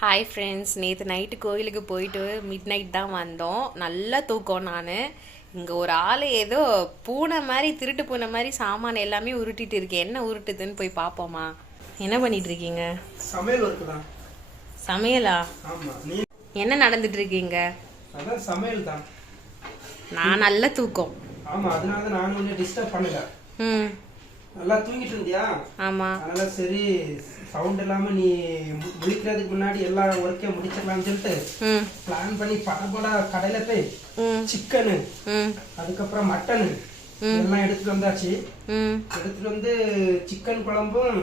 Hi friends, நேற்று night கோயிலுக்கு போயிட்டு மிட் நைட் தான் வந்தோம். நல்லா தூக்கம். நான் இங்கே ஒரு ஆள் ஏதோ பூனை மாதிரி, திருட்டு பூனை மாதிரி சாமான எல்லாமே உருட்டிட்டு இருக்கேன். என்ன உருட்டுதுன்னு போய் பார்ப்போமா? என்ன பண்ணிட்டு இருக்கீங்க? சமையல் இருக்குதா? சமையலா? ஆமா. நீ என்ன நடந்துட்டு இருக்கீங்க? அதான் சமையல் தான். நான் நல்ல தூக்கம். ஆமா, அதனால தான் நான் கொஞ்சம் டிஸ்டர்ப் பண்ணல. நல்லா தூங்கிட்டு இருந்தியா? ஆமா. அதனால சரி, சவுண்ட் இல்லாம நீ விழிக்கிறதுக்கு முன்னாடி எல்லா ஒர்க்கையும் முடிச்சிடலாம்னு சொல்லிட்டு பிளான் பண்ணி படபட கடையில போய் சிக்கனு, அதுக்கப்புறம் மட்டனு எல்லாம் எடுத்துட்டு வந்தாச்சு. எடுத்துட்டு வந்து சிக்கன் குழம்பும்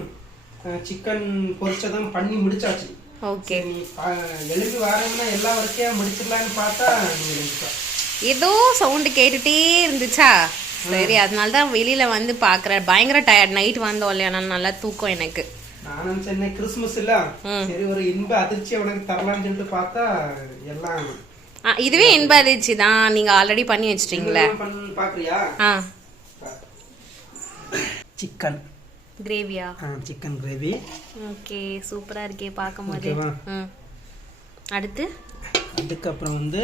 சிக்கன் பொரிச்சதும் பண்ணி முடிச்சாச்சு. ஓகே. நீ எழுப்பி வரேன்னா எல்லா ஒர்க்கையும் முடிச்சிடலான்னு பார்த்தா நீ எழுப்பிட்டா. ஏதோ சவுண்டு கேட்டுட்டே இருந்துச்சா, சரி அதனால தான் வெளியில வந்து பாக்குறேன். பயங்கர டயர்ட், நைட் வந்தோம் இல்லையா, நல்லா தூக்கம் எனக்கு. நானும் சென்னை கிறிஸ்துமஸ் இல்ல, சரி ஒரு இன்ப அதிர்ச்சி உனக்கு தரலாம்னு சொல்லிட்டு பார்த்தா எல்லாம் இதுவே இன்ப அதிர்ச்சி தான். நீங்க ஆல்ரெடி பண்ணி வச்சிட்டீங்களே. பாக்குறியா? சிக்கன் கிரேவியா? Chicken gravy. ஓகே, சூப்பரா இருக்கே பார்க்கும்போது. அடுத்து அதுக்கப்புறம் வந்து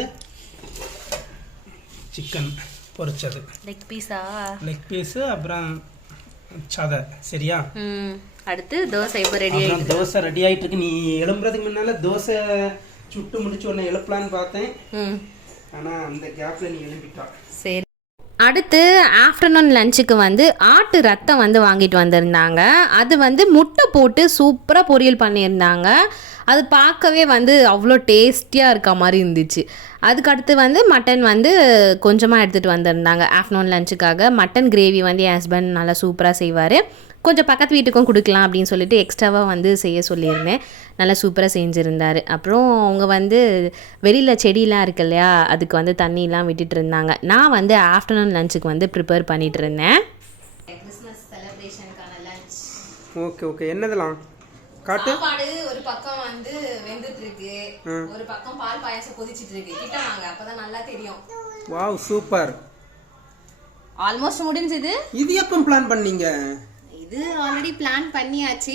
சிக்கன் பொரிச்சது, லெக் பீஸா? லெக் பீஸ், அப்புறம் சதை. சரியா? அடுத்து தோசை இப்போ ரெடி ஆயிடுச்சு. தோசை ரெடி ஆயிட்டு இருக்கு. நீ எழும்புறதுக்கு முன்னால தோசை சுட்டு முடிச்சு உடனே எழுப்பலான்னு பார்த்தேன், ஆனா அந்த கேப்ல நீ எழுப்பிட்டா. சரி. அடுத்து ஆஃப்டர்நூன் லஞ்சுக்கு வந்து ஆட்டு ரத்தம் வந்து வாங்கிட்டு வந்திருந்தாங்க. அது வந்து முட்டை போட்டு சூப்பராக பொரியல் பண்ணியிருந்தாங்க. அது பார்க்கவே வந்து அவ்வளோ டேஸ்டியாக இருக்க மாதிரி இருந்துச்சு. அதுக்கடுத்து வந்து மட்டன் வந்து கொஞ்சமாக எடுத்துகிட்டு வந்திருந்தாங்க ஆஃப்டர்நூன் லஞ்சுக்காக. மட்டன் கிரேவி வந்து என் ஹஸ்பண்ட் நல்லா சூப்பராக செய்வார். கொஞ்சம் பக்கத்து வீட்டுக்கும் கொடுக்கலாம் அப்படின்னு சொல்லிட்டு எக்ஸ்ட்ராவாக வந்து செய்ய சொல்லியிருந்தேன். நல்லா சூப்பராக செஞ்சுருந்தார். அப்புறம் அவங்க வந்து வெளியில் செடியெலாம் இருக்கு இல்லையா, அதுக்கு வந்து தண்ணியெலாம் விட்டுட்டு இருந்தாங்க. நான் வந்து ஆஃப்டர்நூன் லஞ்சுக்கு வந்து ப்ரிப்பேர் பண்ணிட்டு இருந்தேன். கிறிஸ்மஸ் செலிப்ரேஷனுக்கான லஞ்ச். Okay okay. என்னதெல்லாம் காட்டு? சாப்பாடு ஒரு பக்கம் வந்து வெந்துட்டு இருக்கு, ஒரு பக்கம் பால் பாயாசம் கொதிச்சிட்டு இருக்கு. கிட்ட வாங்க, அப்பதான் நல்லா தெரியும். Wow, super. ஆல்மோஸ்ட் முடிஞ்சது. இது எப்போ பிளான் பண்ணீங்க? இது ஆல்ரெடி பிளான் பண்ணியாச்சு.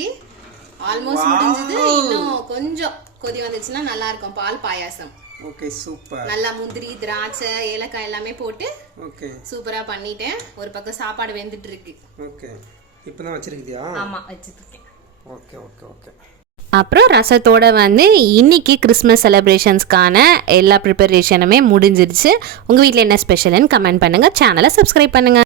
ஆல்மோஸ்ட் முடிஞ்சது. இன்னும் கொஞ்சம் கொதி வந்துச்சுன்னா நல்லா இருக்கும் பால் பாயாசம். Okay, super. நல்லா முந்திரி, திராட்சை, ஏலக்காய் எல்லாமே போட்டு ஓகே சூப்பரா பண்ணிட்டேன். ஒரு பக்கம் சாப்பாடு வெந்துட்டு இருக்கு. ஓகே, இப்பதான் வச்சிருக்கியா? ஆமா, வச்சிட்டு இருக்கேன். Okay okay okay. அப்புறம் ரசத்தோட வந்து இன்னைக்கு கிறிஸ்மஸ் செலிப்ரேஷன்ஸ்க்கான எல்லா ப்ரிப்பரேஷனுமே முடிஞ்சிருச்சு. உங்கள் வீட்டில் என்ன ஸ்பெஷல்னு கமெண்ட் பண்ணுங்கள். சேனலை சப்ஸ்கிரைப் பண்ணுங்கள்.